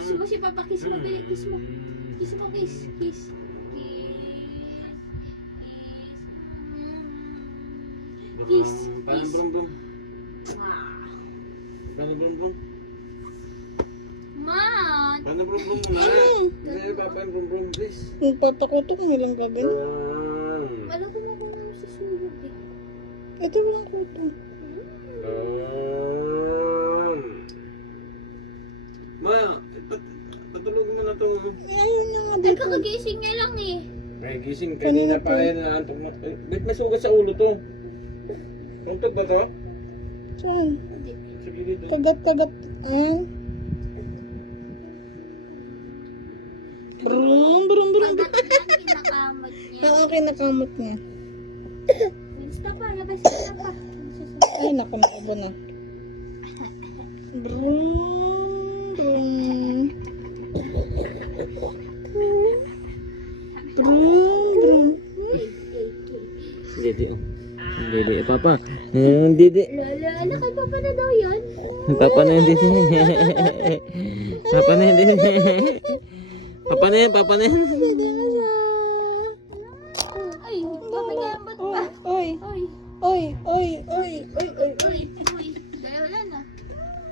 Kiss mo si Papa, kiss mo, Bili, kiss mo. Kiss mo, kiss. Kiss. Kiss. Paano Kiss. brum brum? Ah. Paano brum brum? Man. Paano brum brum muna? Hindi, papa yung brum brum, please. Yung patakutok mo lang gagawin. Wala ko na kung susunod eh. Ito lang kuto. Ma, patulogin mo na ito. Ayun na nga Ay, dito. kakagising niya lang eh. May gising kanina pa rin na antok na. Ba't may sugat sa ulo to? Tuntog ba to? Saan? Hindi. Sa gilid. Tagat-tagat. Ah. Brum, brum, brum. Pagkat yan, kinakamot niya. Oo, kinakamot niya. Basta pa, labas na pa. Ay, naku, nakabo na. Brum, brum. Brum, brum. Dede, oh. Dede, papa. Dede. Lala, kay Papa na daw yun. Papa na yun, dede. Papa na yun, dede. Papa na yun, papa na yun.